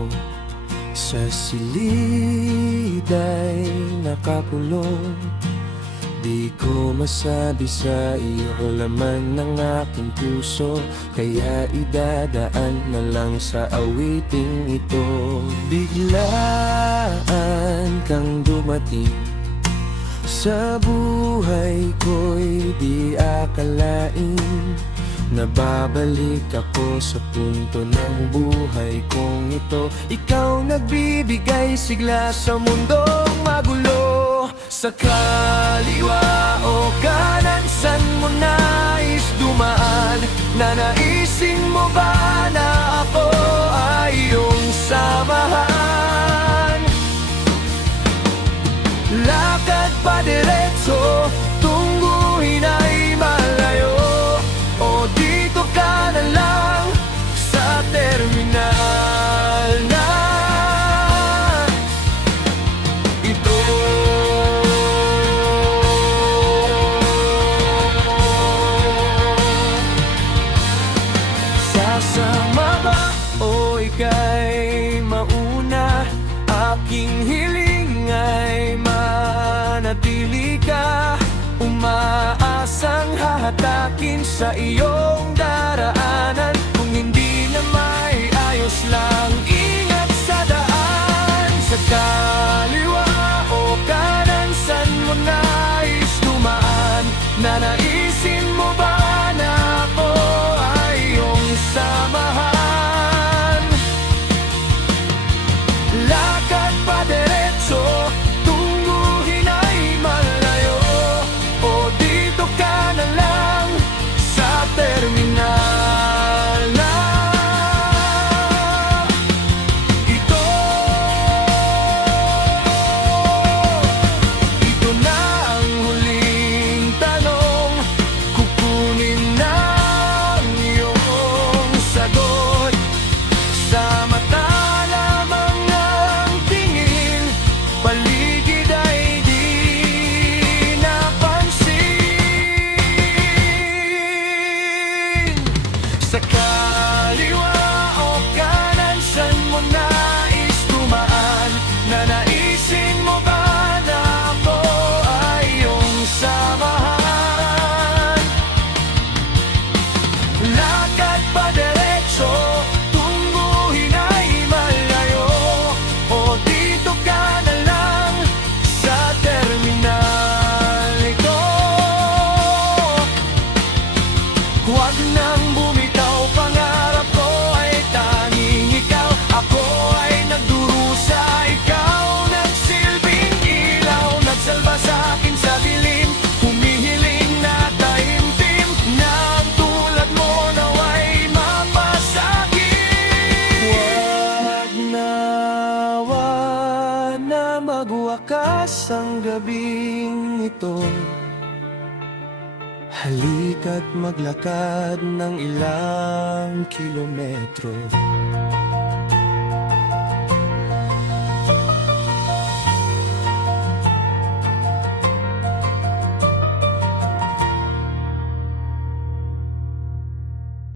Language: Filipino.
ako sa silid ay nakakulong. Di ko masabi sa iyo laman ng aking puso, kaya idadaan na lang sa awiting ito. Biglaan kang dumating sa buhay ko'y di akalain, nababalik ako sa punto ng buhay kong ito. Ikaw nagbibigay sigla sa mundong magulo. Sa kaliwa o kanan, san mo nais dumaan? Nanaisin mo ba na ako ay iyong samahan? Lakad pa diretso, tungguhin ay malayo, o dito ka na lang sa terminal na ito. Sasama ba o ika'y mauna? Aking hiling ay manatili ka, umaasang hahatakin sa iyong daraanan. Kung hindi na may ayos lang, ingat sa daan. Sa kaliwa o kanan, san mo nais dumaan? Nanaisin mo ba na ako ay iyong samahan? Lakad pa diretso, tungguhin ay malayo, o dito ka na lang sa terminal na ito. Ito na ang huling tanong, kukunin na ang iyong sagot. Sa mata lamang ang tingin, paligid ay di napansin. Sa kaliwa o kanan, san mo nais dumaan? Nanaisin mo ba na ako ay iyong samahan? Lakad pa diretso, tungguhin ay malayo, o dito ka na lang sa terminal ito. Huwag nang bumitaw, pangarap ko ay tanging ikaw. Ako ay nagdurusa, ikaw nagsilbing ilaw, nagsalba sa akin sa dilim, humihiling na taimtim, na ang tulad mo naway mapasakit. Huwag nawa na magwakas ang gabing ito, halika't maglakad ng ilang kilometro.